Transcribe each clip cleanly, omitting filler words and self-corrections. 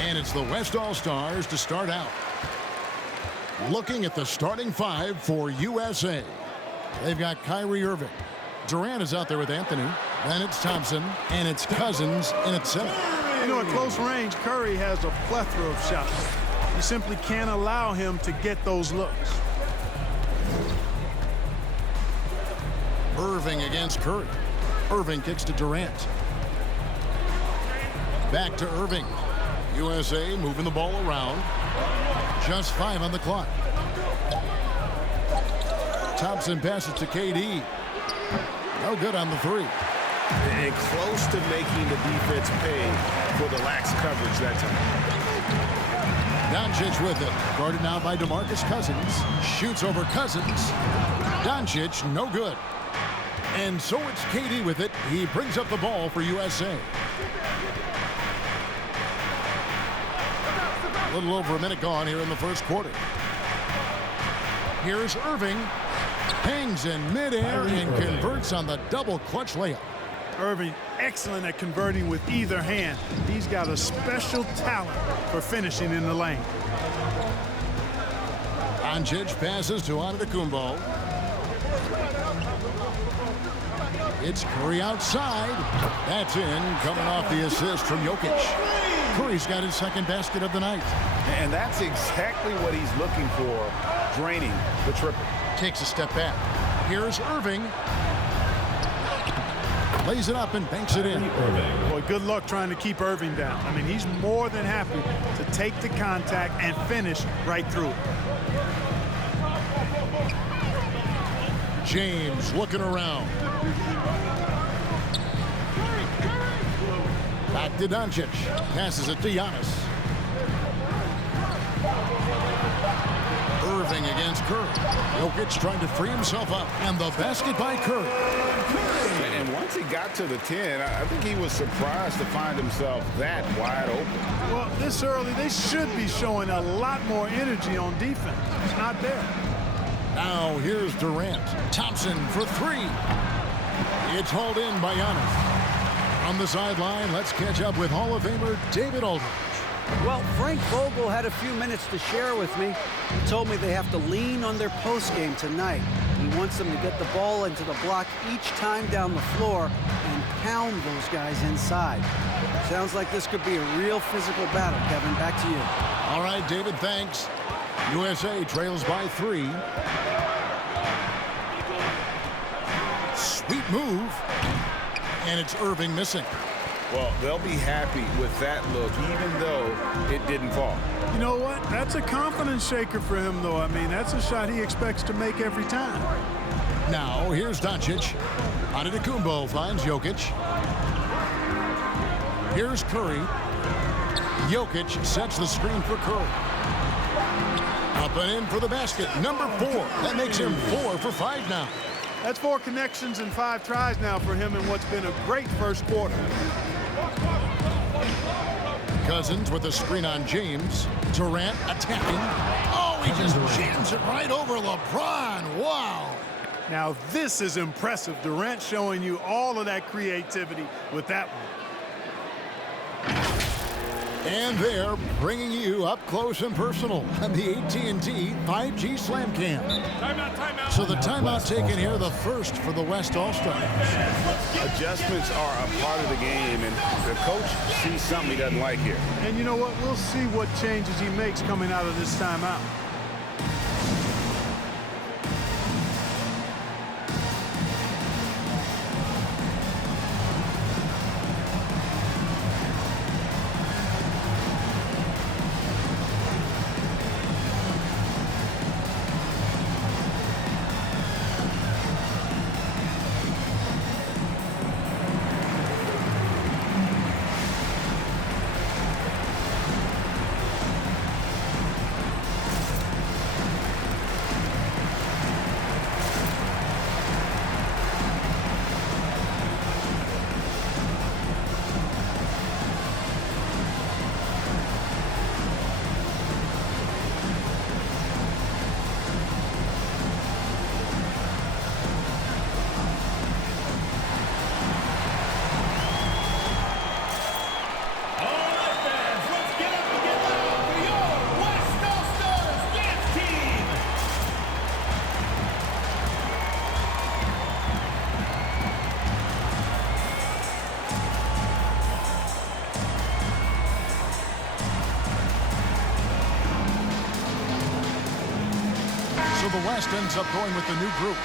And it's the West All-Stars to start out. Looking at the starting five for USA. They've got Kyrie Irving. Durant is out there with Anthony. Then it's Thompson. And it's Cousins in at center. You know, at close range, Curry has a plethora of shots. You simply can't allow him to get those looks. Irving against Curry. Irving kicks to Durant. Back to Irving. USA moving the ball around. Just 5 on the clock. Thompson passes to KD. No good on the 3. And close to making the defense pay for the lax coverage that time. Doncic with it. Guarded now by DeMarcus Cousins. Shoots over Cousins. Doncic, no good. And so it's KD with it. He brings up the ball for USA. A little over a minute gone here in the first quarter. Here's Irving. Hangs in midair and converts on the double clutch layup. Irving, excellent at converting with either hand. He's got a special talent for finishing in the lane. Doncic passes to Antetokounmpo. It's Curry outside. That's in, coming off the assist from Jokic. Curry's got his second basket of the night. And that's exactly what he's looking for, draining the triple. Takes a step back. Here's Irving. Lays it up and banks it in. Boy, good luck trying to keep Irving down. I mean, he's more than happy to take the contact and finish right through it. James looking around. Back to Doncic. Passes it to Giannis. Irving against Curry. Jokic trying to free himself up. And the basket by Curry. And once he got to the 10, I think he was surprised to find himself that wide open. Well, this early, they should be showing a lot more energy on defense. It's not there. Now here's Durant. Thompson for 3. It's hauled in by Giannis. On the sideline, let's catch up with Hall of Famer David Aldridge. Well, Frank Vogel had a few minutes to share with me. He told me they have to lean on their postgame tonight. He wants them to get the ball into the block each time down the floor and pound those guys inside. Sounds like this could be a real physical battle, Kevin. Back to you. All right, David, thanks. USA trails by 3. Sweet move. And it's Irving missing. Well, they'll be happy with that look, even though it didn't fall. You know what? That's a confidence shaker for him, though. I mean, that's a shot he expects to make every time. Now, here's Doncic. Antetokounmpo finds Jokic. Here's Curry. Jokic sets the screen for Curry. Up and in for the basket. Number 4. That makes him 4 for 5 now. That's 4 connections and 5 tries now for him in what's been a great first quarter. Cousins with a screen on James. Durant attacking. Oh, he just jams it right over LeBron. Wow. Now this is impressive. Durant showing you all of that creativity with that one. And they're bringing you up close and personal on the AT&T 5G Slam Cam. Timeout. So the timeout taken here, the first for the West All-Stars. Adjustments are a part of the game, and the coach sees something he doesn't like here. And you know what? We'll see what changes he makes coming out of this timeout. So the West ends up going with the new group.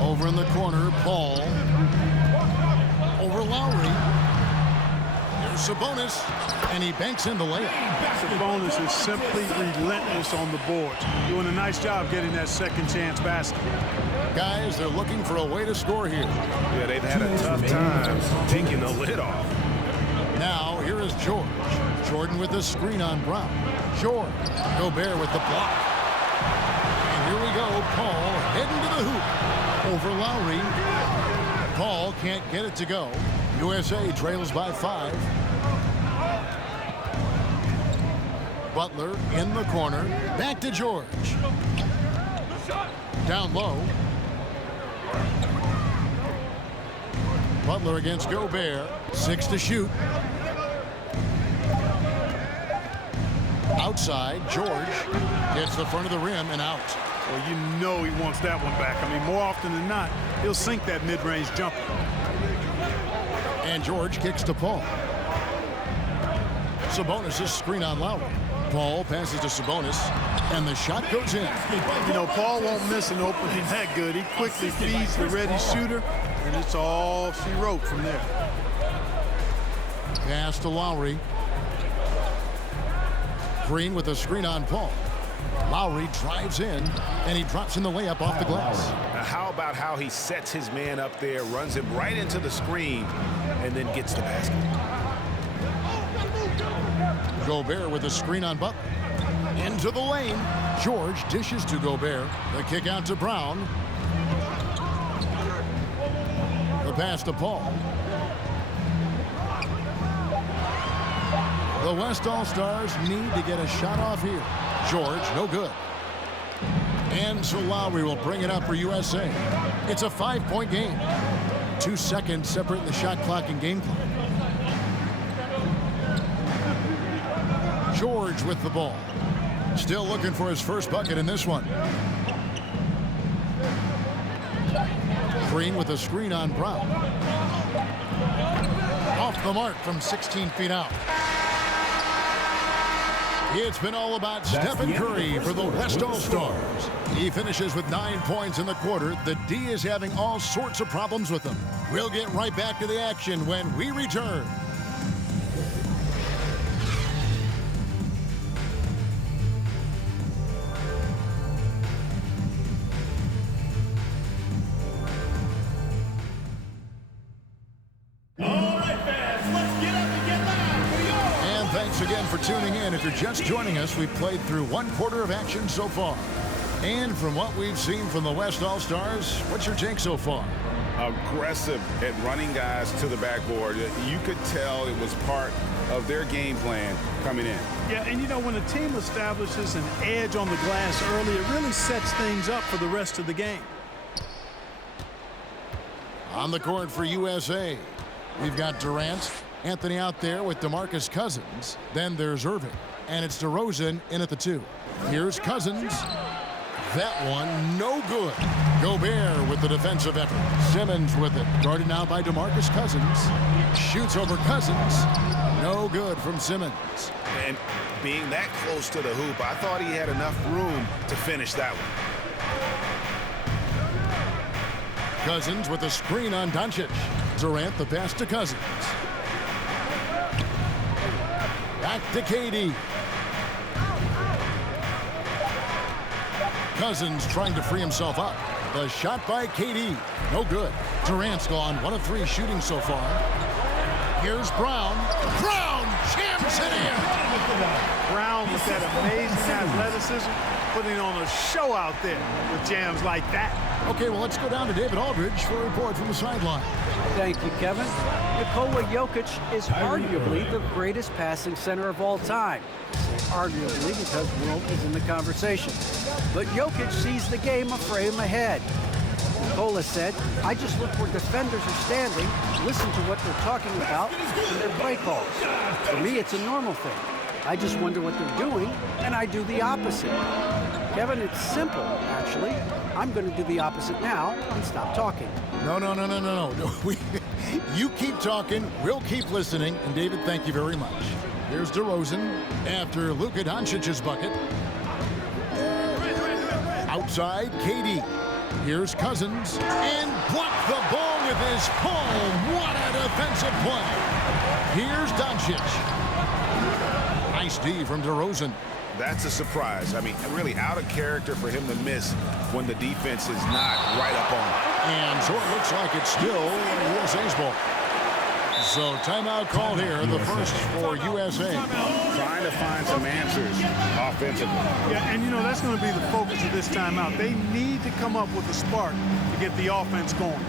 Over in the corner, Paul. Over Lowry. Here's Sabonis, and he banks in the layup. Sabonis is simply relentless on the boards. Doing a nice job getting that second chance basket. Guys, they're looking for a way to score here. Yeah, they've had a tough time taking the lid off. Now, here is George. Jordan with the screen on Brown. George. Gobert with the block. And here we go. Paul heading to the hoop. Over Lowry. Paul can't get it to go. USA trails by 5. Butler in the corner. Back to George. Down low. Butler against Gobert. 6 to shoot. Outside, George gets the front of the rim and out. Well, you know he wants that one back. I mean, more often than not, he'll sink that mid-range jumper. And George kicks to Paul. Sabonis' screen on Lowry. Paul passes to Sabonis, and the shot goes in. You know, Paul won't miss an opening that good. He quickly feeds the ready shooter, and it's all she wrote from there. Pass to Lowry. Green with a screen on Paul. Lowry drives in, and he drops in the layup off the glass. Now, how about how he sets his man up there, runs him right into the screen, and then gets the basket. Gobert with a screen on Butler. Into the lane. George dishes to Gobert. The kick out to Brown. The pass to Paul. The West All-Stars need to get a shot off here. George, no good. And so Lowry will bring it up for USA. It's a 5-point game. 2 seconds separating the shot clock and game clock. George with the ball. Still looking for his first bucket in this one. Green with a screen on Brown. Off the mark from 16 feet out. It's been all about Stephen Curry for the West All-Stars. He finishes with 9 points in the quarter. The D is having all sorts of problems with him. We'll get right back to the action when we return. Thanks again for tuning in. If you're just joining us, we've played through 1 quarter of action so far. And from what we've seen from the West All-Stars, what's your take so far? Aggressive at running guys to the backboard. You could tell it was part of their game plan coming in. Yeah, and you know, when a team establishes an edge on the glass early, it really sets things up for the rest of the game. On the court for USA, we've got Durant. Anthony out there with DeMarcus Cousins. Then there's Irving. And it's DeRozan in at the 2. Here's Cousins. That one, no good. Gobert with the defensive effort. Simmons with it. Guarded now by DeMarcus Cousins. Shoots over Cousins. No good from Simmons. And being that close to the hoop, I thought he had enough room to finish that one. Cousins with a screen on Doncic. Durant the pass to Cousins. Back to KD. Cousins trying to free himself up. The shot by KD. No good. Durant's gone 1 of 3 shooting so far. Here's Brown. Brown jams it in. Brown with that amazing athleticism, putting on a show out there with jams like that. Okay, well, let's go down to David Aldridge for a report from the sideline. Thank you, Kevin. Nikola Jokic is arguably the greatest passing center of all time. Arguably because Wilt is in the conversation. But Jokic sees the game a frame ahead. Tola said, I just look where defenders are standing, listen to what they're talking about, and their play calls. For me, it's a normal thing. I just wonder what they're doing, and I do the opposite. Kevin, it's simple, actually. I'm going to do the opposite now and stop talking. No. You keep talking, we'll keep listening. And David, thank you very much. Here's DeRozan after Luka Doncic's bucket. Outside, KD. Here's Cousins, and blocked the ball with his palm. What a defensive play. Here's Doncic. Nice D from DeRozan. That's a surprise. I mean, really out of character for him to miss when the defense is not right up on him. And so it looks like it's still USA's ball. So timeout called here, the first for USA. Trying to find some answers offensively. Yeah, and you know, that's going to be the focus of this timeout. They need to come up with a spark to get the offense going.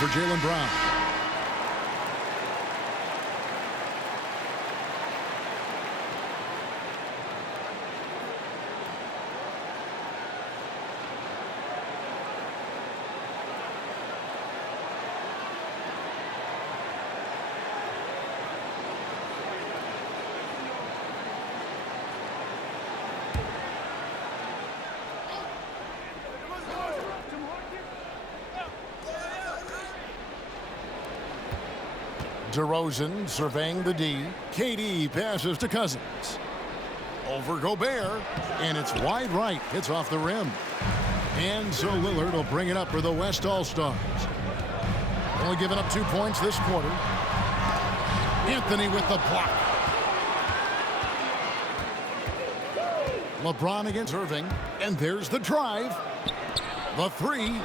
For Jaylen Brown. DeRozan surveying the D. KD passes to Cousins. Over Gobert, and it's wide right. It's off the rim. And so Lillard will bring it up for the West All-Stars. Only giving up 2 points this quarter. Anthony with the block. LeBron against Irving, and there's the drive. The three.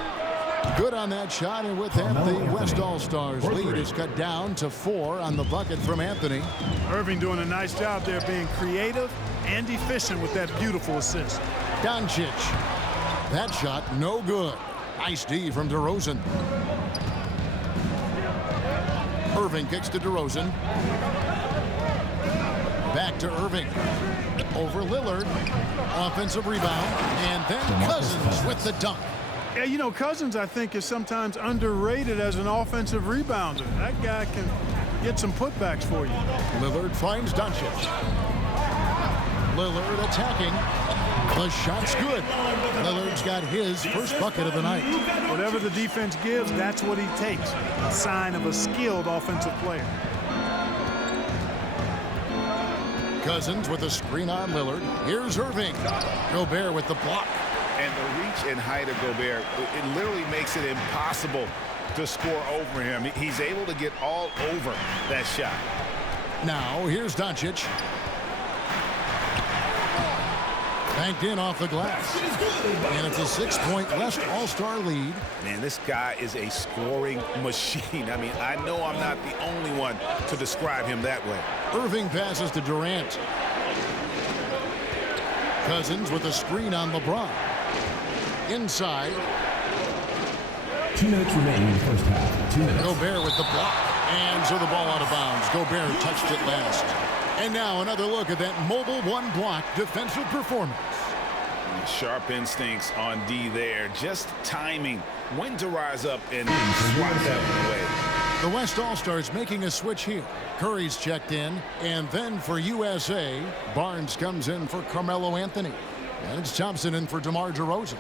Good on that shot, and with that, the West All-Stars lead is cut down to 4 on the bucket from Anthony. Irving doing a nice job there, being creative and efficient with that beautiful assist. Doncic. That shot, no good. Nice D from DeRozan. Irving kicks to DeRozan. Back to Irving. Over Lillard. Offensive rebound. And then Cousins with the dunk. Yeah, you know, Cousins, I think, is sometimes underrated as an offensive rebounder. That guy can get some putbacks for you. Lillard finds Doncic. Lillard attacking. The shot's good. Lillard's got his first bucket of the night. Whatever the defense gives, that's what he takes. A sign of a skilled offensive player. Cousins with a screen on Lillard. Here's Irving. Gobert with the block. And the reach and height of Gobert, it literally makes it impossible to score over him. He's able to get all over that shot. Now, here's Doncic. Banked in off the glass. And it's a 6-point West All-Star lead. Man, this guy is a scoring machine. I mean, I know I'm not the only one to describe him that way. Irving passes to Durant. Cousins with a screen on LeBron. Inside. 2 minutes remaining in the first half. 2 minutes. Gobert with the block. And so the ball out of bounds. Gobert touched it last. And now another look at that mobile one block defensive performance. Sharp instincts on D there. Just timing when to rise up and swat that one away. The West All-Stars making a switch here. Curry's checked in, and then for USA, Barnes comes in for Carmelo Anthony. And it's Thompson in for DeMar DeRozan.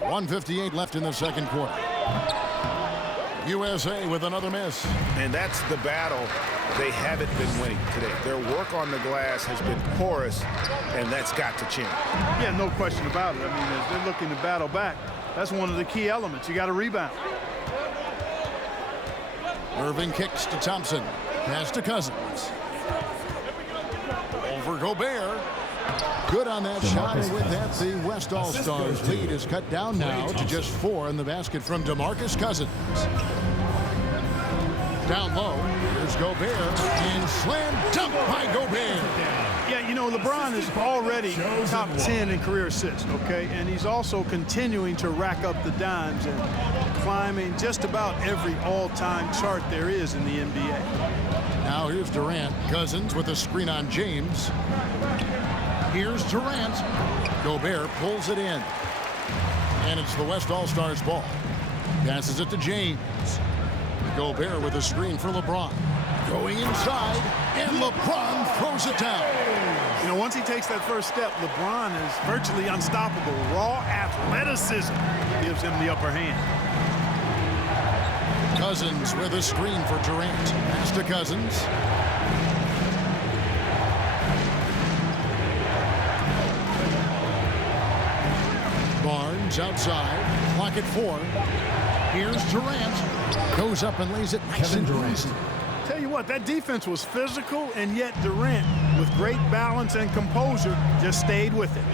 .158 left in the second quarter. USA with another miss. And that's the battle they haven't been winning today. Their work on the glass has been porous, and that's got to change. Yeah, no question about it. I mean, as they're looking to battle back, that's one of the key elements. You got to rebound. Irving kicks to Thompson. Pass to Cousins. Over Gobert. Good on that shot, and with that, the West All-Stars lead is cut down now to just 4 in the basket from DeMarcus Cousins. Down low, here's Gobert, and slam dunk by Gobert. Yeah, you know, LeBron is already top 10 in career assists, okay? And he's also continuing to rack up the dimes and climbing just about every all-time chart there is in the NBA. Now here's Durant. Cousins with a screen on James. Here's Durant. Gobert pulls it in. And it's the West All-Stars ball. Passes it to James. Gobert with a screen for LeBron. Going inside, and LeBron throws it down. You know, once he takes that first step, LeBron is virtually unstoppable. Raw athleticism gives him the upper hand. Cousins with a screen for Durant. Pass to Cousins. Barnes outside. Clock at 4. Here's Durant. Goes up and lays it nice and easy. Tell you what, that defense was physical, and yet Durant, with great balance and composure, just stayed with it.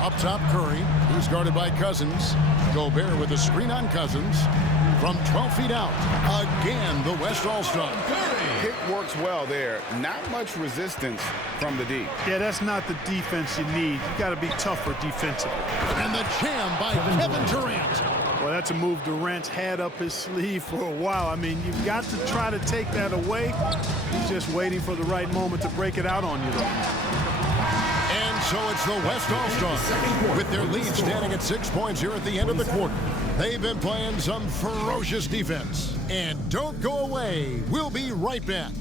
Up top, Curry. He's guarded by Cousins. Gobert with a screen on Cousins. From 12 feet out, again, the West All-Star. Pick works well there. Not much resistance from the D. Yeah, that's not the defense you need. You got to be tougher defensively. And the jam by Kevin Durant. Well, that's a move Durant's had up his sleeve for a while. I mean, you've got to try to take that away. He's just waiting for the right moment to break it out on you, though. And so it's the West All-Stars with their lead standing at 6 points here at the end of the quarter. They've been playing some ferocious defense. And don't go away. We'll be right back.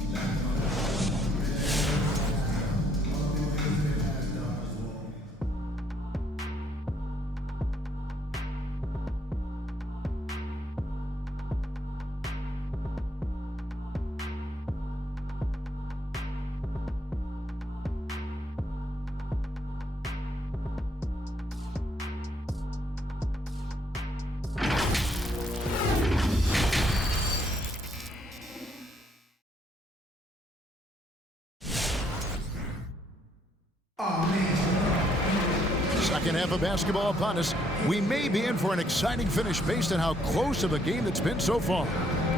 Second half of basketball upon us. We may be in for an exciting finish based on how close of a game it's been so far.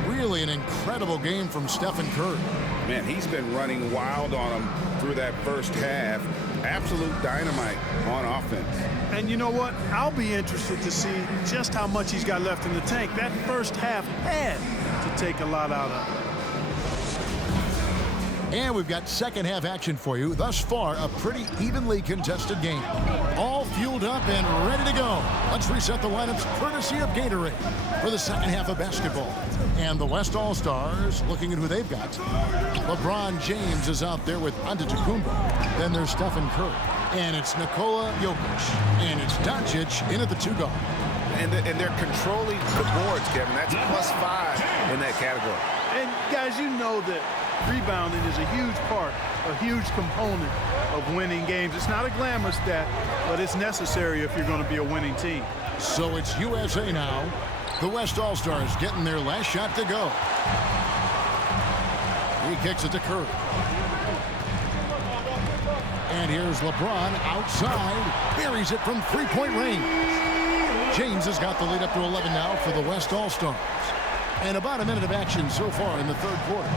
Really an incredible game from Stephen Curry. Man, he's been running wild on him through that first half. Absolute dynamite on offense. And you know what? I'll be interested to see just how much he's got left in the tank. That first half had to take a lot out of it. And we've got second half action for you. Thus far, a pretty evenly contested game. All fueled up and ready to go. Let's reset the lineups courtesy of Gatorade for the second half of basketball. And the West All-Stars looking at who they've got. LeBron James is out there with Antetokounmpo. Then there's Stephen Curry. And it's Nikola Jokic. And it's Doncic in at the 2 guard. And they're controlling the boards, Kevin. That's +5 in that category. And guys, you know that rebounding is a huge part, a huge component of winning games. It's not a glamour stat, but it's necessary if you're going to be a winning team. So it's USA now. The West All-Stars getting their last shot to go. He kicks it to Curry. And here's LeBron outside. Buries it from three-point range. James has got the lead up to 11 now for the West All-Stars. And about a minute of action so far in the third quarter.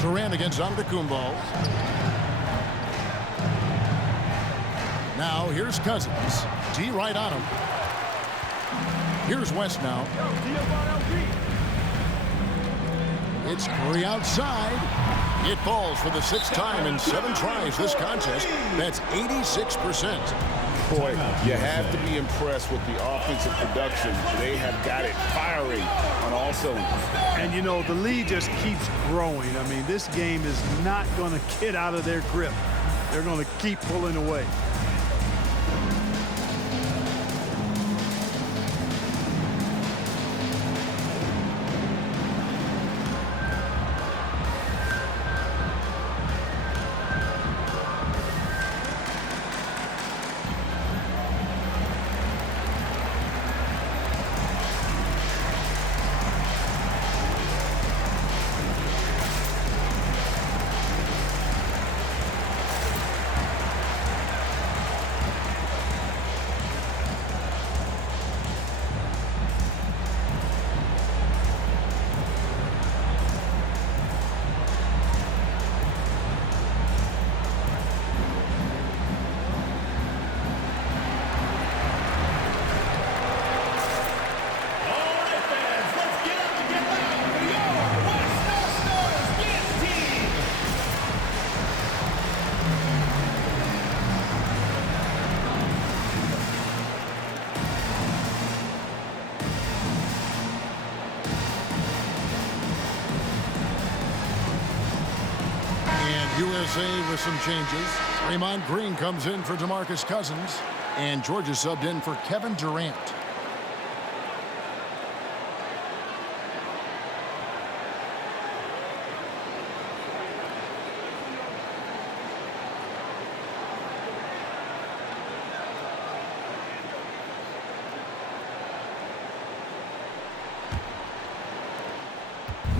Durant against Antetokounmpo. Now here's Cousins. D right on him. Here's West now. It's Curry outside. It falls for the 6th time in 7 tries this contest. That's 86%. Boy, you have to be impressed with the offensive production. They have got it firing on all cylinders. And, you know, the lead just keeps growing. I mean, this game is not going to get out of their grip. They're going to keep pulling away. USA with some changes. Draymond Green comes in for DeMarcus Cousins. And Georgia subbed in for Kevin Durant.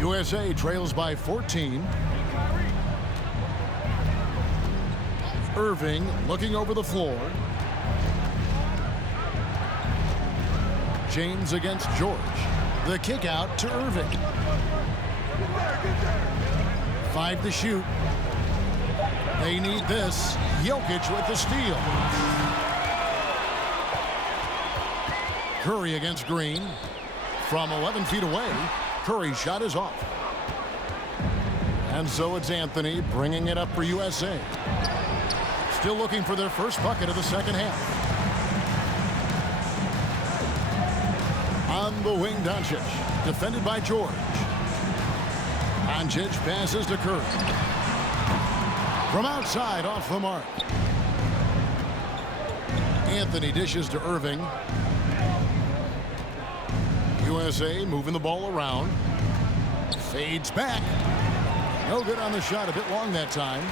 USA trails by 14. Irving looking over the floor. James against George. The kick out to Irving. 5 to shoot. They need this. Jokic with the steal. Curry against Green. From 11 feet away, Curry's shot is off. And so it's Anthony bringing it up for USA. Still looking for their first bucket of the second half. On the wing, Doncic. Defended by George. Doncic passes to Curry. From outside, off the mark. Anthony dishes to Irving. USA moving the ball around. Fades back. No good on the shot, a bit long that time.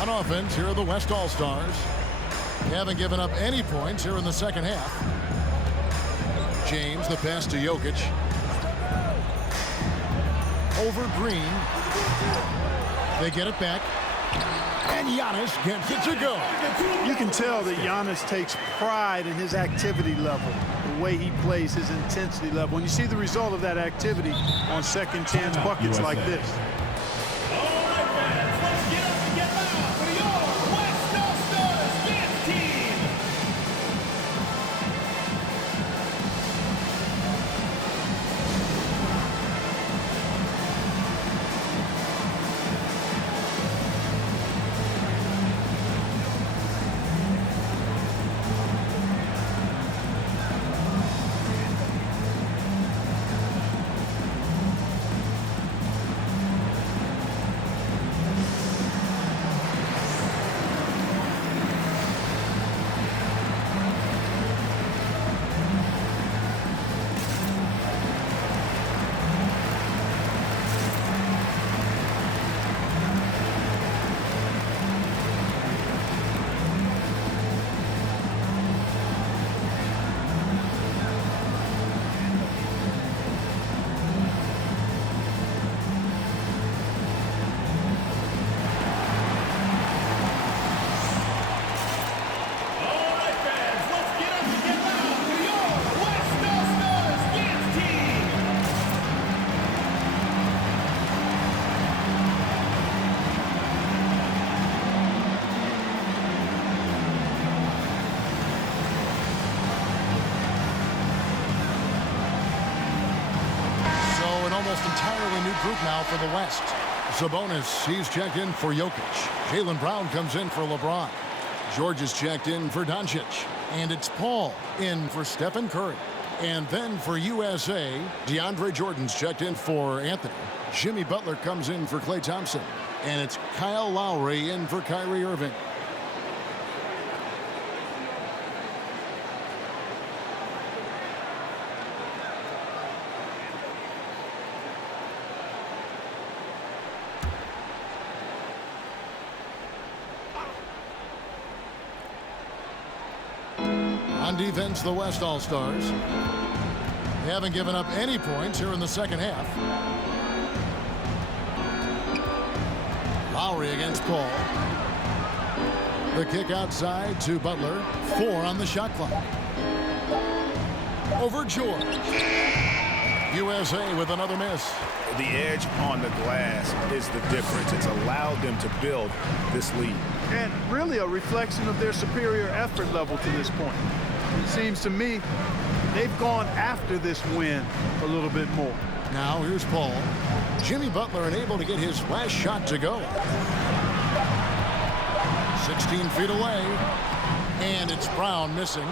On offense, here are the West All-Stars. They haven't given up any points here in the second half. James, the pass to Jokic. Over Green. They get it back. And Giannis gets it to go. You can tell that Giannis takes pride in his activity level, the way he plays, his intensity level. And you see the result of that activity on second chance buckets like this. almost entirely new group now for the West. Sabonis, he's checked in for Jokic. Jaylen Brown comes in for LeBron. George is checked in for Doncic. And it's Paul in for Stephen Curry. And then for USA, DeAndre Jordan's checked in for Anthony. Jimmy Butler comes in for Klay Thompson. And it's Kyle Lowry in for Kyrie Irving. On defense, the West All-Stars. They haven't given up any points here in the second half. Lowry against Paul. The kick outside to Butler. 4 on the shot clock. Over George. USA with another miss. The edge on the glass is the difference. It's allowed them to build this lead. And really a reflection of their superior effort level to this point. It seems to me they've gone after this win a little bit more. Now here's Paul. Jimmy Butler unable to get his last shot to go. 16 feet away. And it's Brown missing.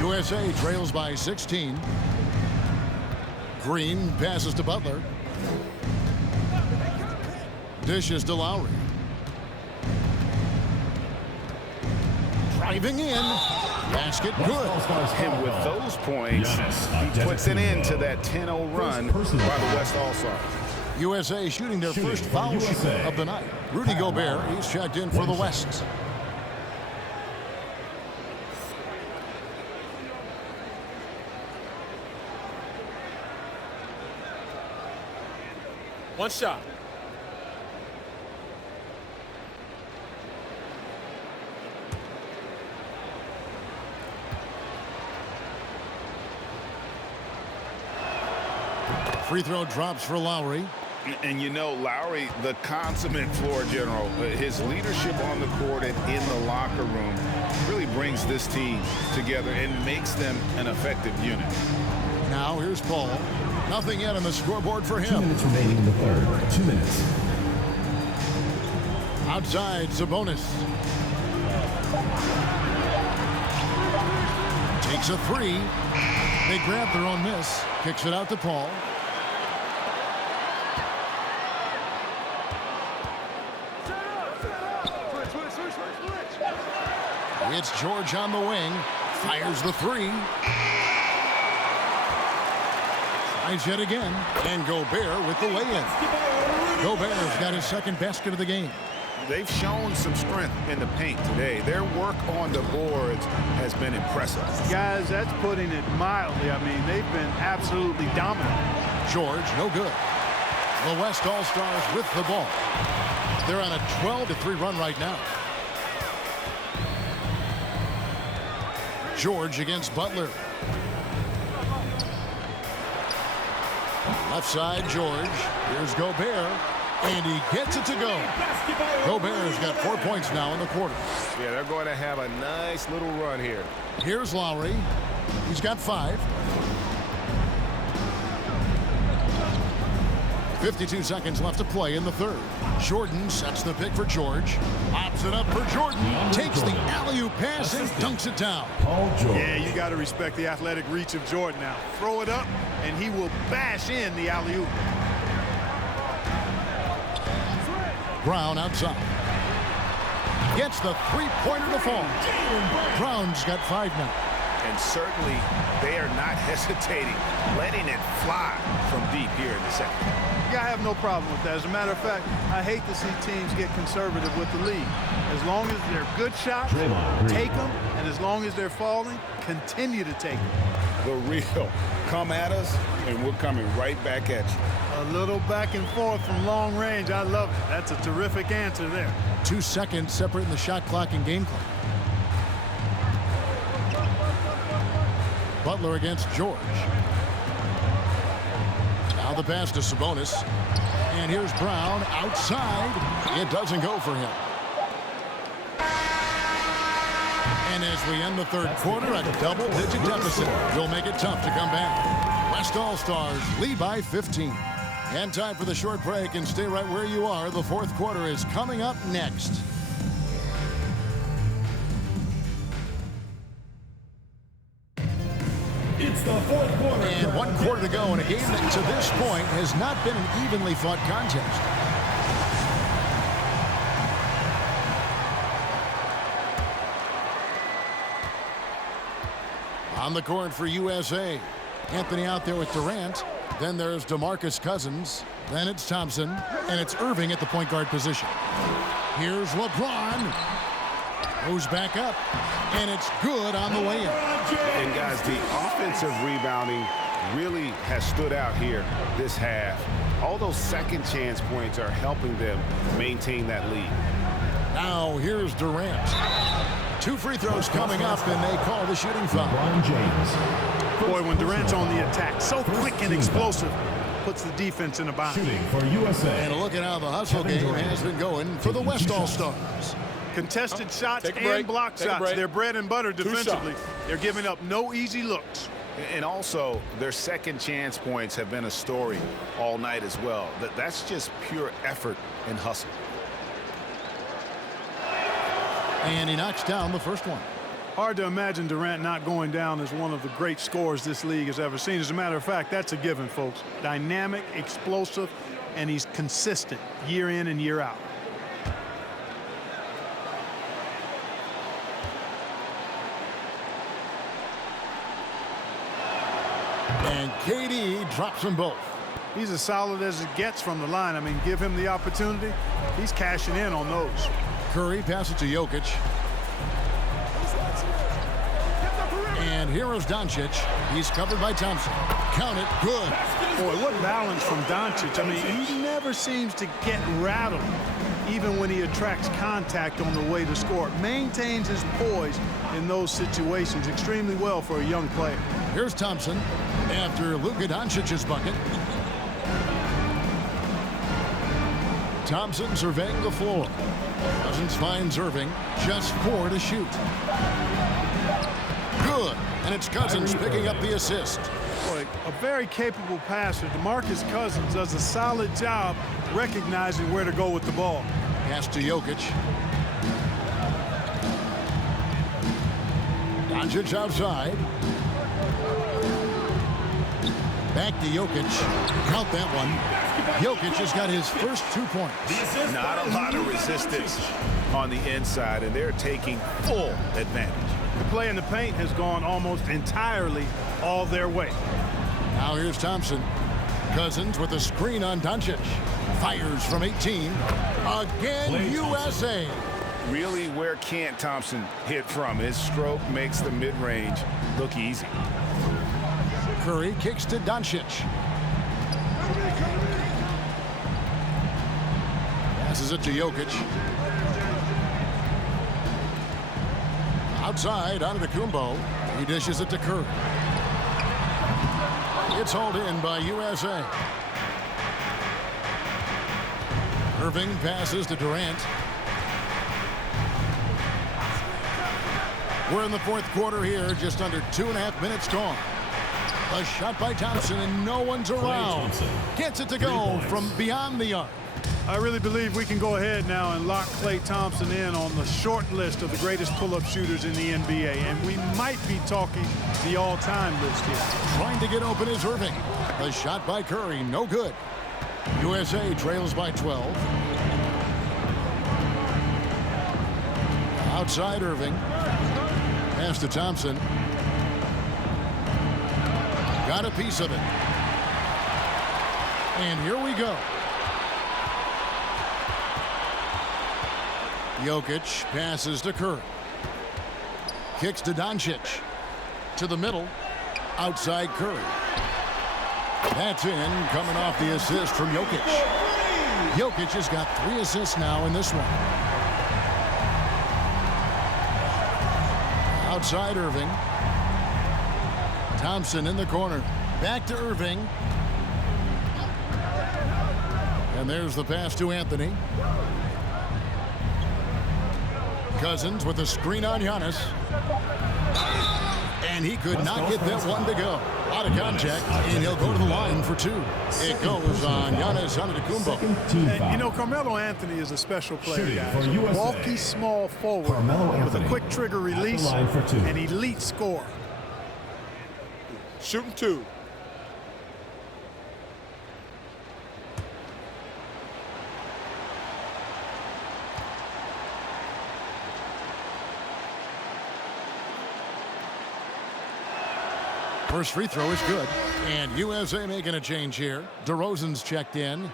USA trails by 16. Green passes to Butler. Dishes to Lowry. Driving in. Basket good. And with those points, he puts an end to that 10-0 run by the West All-Stars. USA shooting their first foul shot of the night. Rudy Gobert, he's checked in for the West. One shot. Free throw drops for Lowry. And you know, Lowry, the consummate floor general, his leadership on the court and in the locker room really brings this team together and makes them an effective unit. Now here's Paul. Nothing yet on the scoreboard for him. 2 minutes remaining in the third. 2 minutes. Outside, Sabonis. Takes a 3. They grab their own miss. Kicks it out to Paul. It's George on the wing. Fires the 3. Tries yet again. And Gobert with the lay-in. Gobert's got his second basket of the game. They've shown some strength in the paint today. Their work on the boards has been impressive. Guys, that's putting it mildly. I mean, they've been absolutely dominant. George, no good. The West All-Stars with the ball. They're on a 12-3 run right now. George against Butler. Left side, George. Here's Gobert. And he gets it to go. Gobert's got 4 points now in the quarter. Yeah, they're going to have a nice little run here. Here's Lowry. He's got 5. 52 seconds left to play in the third. Jordan sets the pick for George. Pops it up for Jordan. Takes the alley-oop pass and dunks it down. Yeah, you got to respect the athletic reach of Jordan now. Throw it up, and he will bash in the alley-oop. Brown outside. Gets the three-pointer to fall. Brown's got 5 now. And certainly, they are not hesitating, letting it fly from deep here in the second. Yeah, I have no problem with that. As a matter of fact, I hate to see teams get conservative with the lead. As long as they're good shots, take them. And as long as they're falling, continue to take them. The real come at us, and we're coming right back at you. A little back and forth from long range. I love it. That's a terrific answer there. 2 seconds separating the shot clock and game clock. Butler against George. Now the pass to Sabonis. And here's Brown outside. It doesn't go for him. And as we end the third quarter, a double-digit deficit will make it tough to come back. West All-Stars lead by 15. And time for the short break, and stay right where you are. The fourth quarter is coming up next. It's the fourth quarter. And 1 quarter to go in a game that to this point has not been an evenly fought contest. On the court for USA. Anthony out there with Durant. Then there's DeMarcus Cousins. Then it's Thompson. And it's Irving at the point guard position. Here's LeBron. Goes back up. And it's good on the way in. And guys, the offensive rebounding really has stood out here this half. All those second chance points are helping them maintain that lead. Now here's Durant. 2 free throws coming up, and they call the shooting foul. LeBron James. Boy, when Durant's on the attack, so quick and explosive, puts the defense in a bind. Shooting for USA. And look at how the hustle game has been going for the West All-Stars. Contested shots and block shots. They're bread and butter defensively. They're giving up no easy looks. And also, their second chance points have been a story all night as well. That's just pure effort and hustle. And he knocks down the first one. Hard to imagine Durant not going down as one of the great scorers this league has ever seen. As a matter of fact, that's a given, folks. Dynamic, explosive, and he's consistent year in and year out. And KD drops them both. He's as solid as it gets from the line. I mean, give him the opportunity. He's cashing in on those. Curry passes to Jokic. And here is Doncic. He's covered by Thompson. Count it. Good. Boy, what balance from Doncic. I mean, he never seems to get rattled, even when he attracts contact on the way to score. Maintains his poise in those situations extremely well for a young player. Here's Thompson after Luka Doncic's bucket. Thompson surveying the floor. Cousins finds Irving. Just 4 to shoot. Good. And it's Cousins picking up the assist. Boy, a very capable passer. DeMarcus Cousins does a solid job recognizing where to go with the ball. Pass to Jokic. Doncic outside. Back to Jokic. Count that one. Jokic has got his first 2 points. Not a lot of resistance on the inside, and they're taking full advantage. The play in the paint has gone almost entirely all their way. Now here's Thompson. Cousins with a screen on Doncic. Fires from 18. Again, USA. Really, where can't Thompson hit from? His stroke makes the mid-range look easy. Curry kicks to Doncic. Passes it to Jokic. Outside, onto Kumbo. He dishes it to Curry. It's hauled in by USA. Irving passes to Durant. We're in the fourth quarter here, just under 2.5 minutes gone. A shot by Thompson, and no one's around. Gets it to go from beyond the arc. I really believe we can go ahead now and lock Klay Thompson in on the short list of the greatest pull-up shooters in the NBA, and we might be talking the all-time list here. Trying to get open is Irving. A shot by Curry, no good. USA trails by 12. Outside Irving. Pass to Thompson. Got a piece of it. And here we go. Jokic passes to Curry. Kicks to Doncic. To the middle. Outside Curry. That's in, coming off the assist from Jokic. Jokic has got 3 assists now in this one. Outside Irving. Thompson in the corner. Back to Irving. And there's the pass to Anthony. Cousins with a screen on Giannis. And he could not get that one to go. Out of contact, and he'll go to the line for 2. It goes on Giannis Antetokounmpo. And, you know, Carmelo Anthony is a special player, guys. Bulky, small forward with a quick trigger release, an elite scorer. Shooting 2. First free throw is good. And USA making a change here. DeRozan's checked in.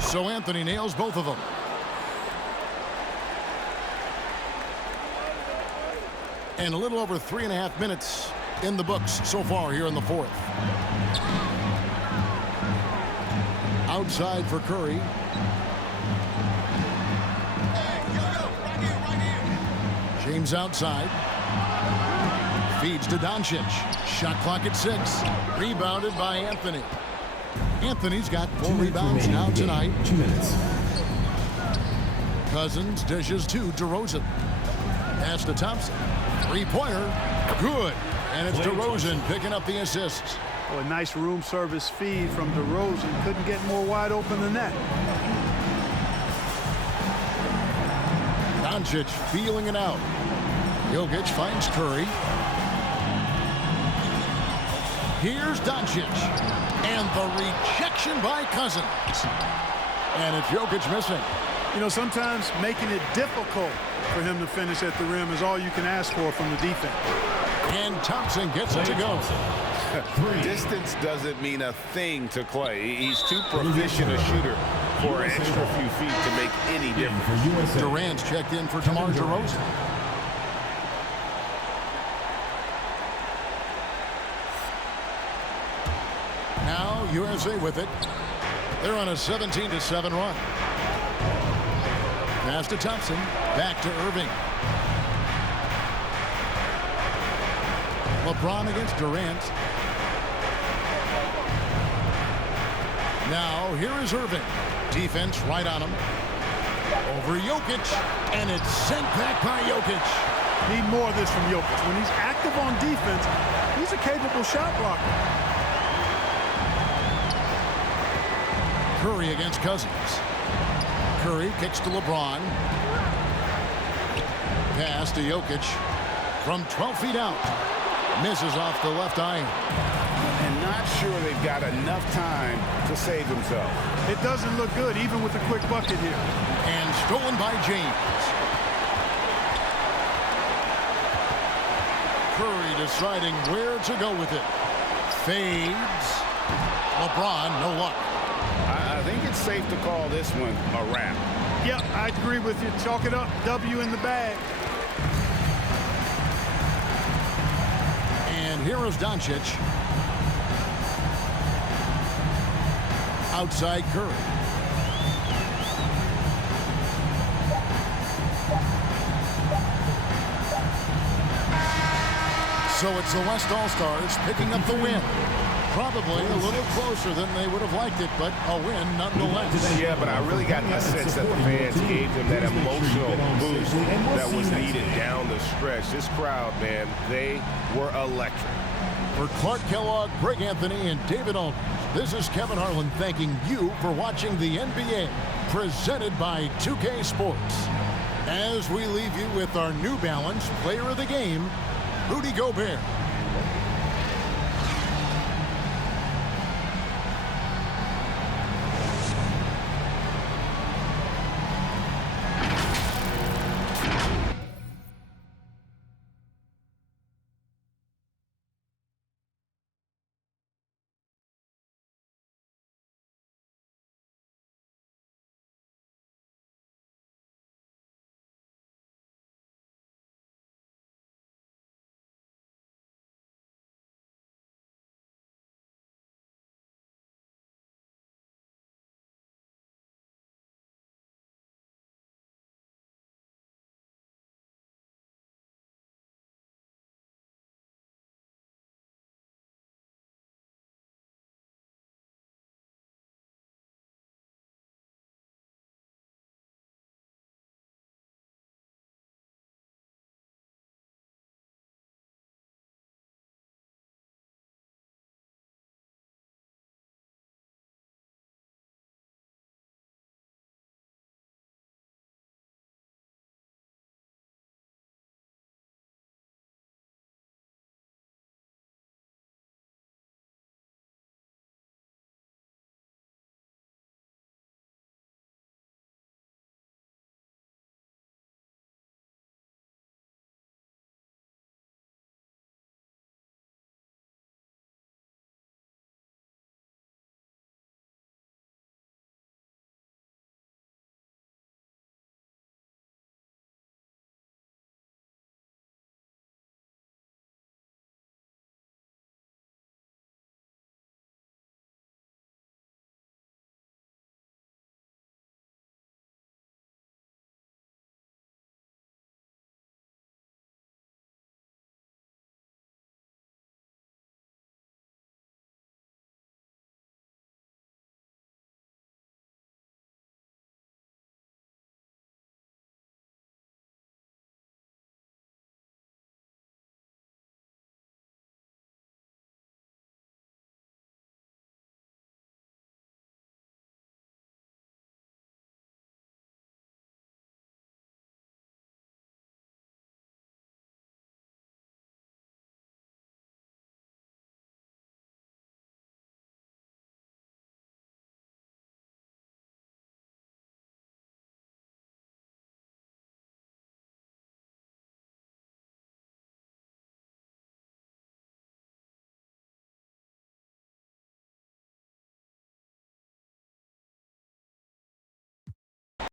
So Anthony nails both of them. And a little over 3.5 minutes in the books so far here in the 4th. Outside for Curry. James outside. Feeds to Doncic. Shot clock at 6. Rebounded by Anthony. Anthony's got 4 rebounds now tonight. 2 minutes. Cousins dishes to DeRozan. Pass to Thompson. 3-pointer. Good. And it's DeRozan picking up the assists. Oh, a nice room service feed from DeRozan. Couldn't get more wide open than that. Doncic feeling it out. Jokic finds Curry. Here's Doncic. And the rejection by Cousins. And it's Jokic missing. You know, sometimes making it difficult for him to finish at the rim is all you can ask for from the defense. And Thompson gets it to go. Distance doesn't mean a thing to Clay. He's too proficient a shooter for an extra few feet to make any difference. Durant's checked in for DeMar DeRozan. Now USA with it. They're on a 17-7 run. Pass to Thompson. Back to Irving. LeBron against Durant. Now here is Irving. Defense right on him. Over Jokic. And it's sent back by Jokic. Need more of this from Jokic. When he's active on defense, he's a capable shot blocker. Curry against Cousins. Curry kicks to LeBron. Pass to Jokic from 12 feet out. Misses off the left iron. And not sure they've got enough time to save themselves. It doesn't look good, even with a quick bucket here. And stolen by James. Curry deciding where to go with it. Fades. LeBron, no luck. I think it's safe to call this one a wrap. Yep, I agree with you. Chalk it up. W in the bag. And here is Doncic. Outside Curry. So it's the West All-Stars picking up the win. Probably a little closer than they would have liked it, but a win nonetheless. Yeah, but I really got the sense that the fans gave them that emotional boost that was needed down the stretch. This crowd, man, they were electric. For Clark Kellogg, Greg Anthony, and David Aldridge, this is Kevin Harlan thanking you for watching the NBA, presented by 2K Sports. As we leave you with our New Balance Player of the Game, Rudy Gobert.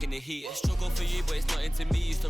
in the heat. Struggle for you, but it's not into me. Used to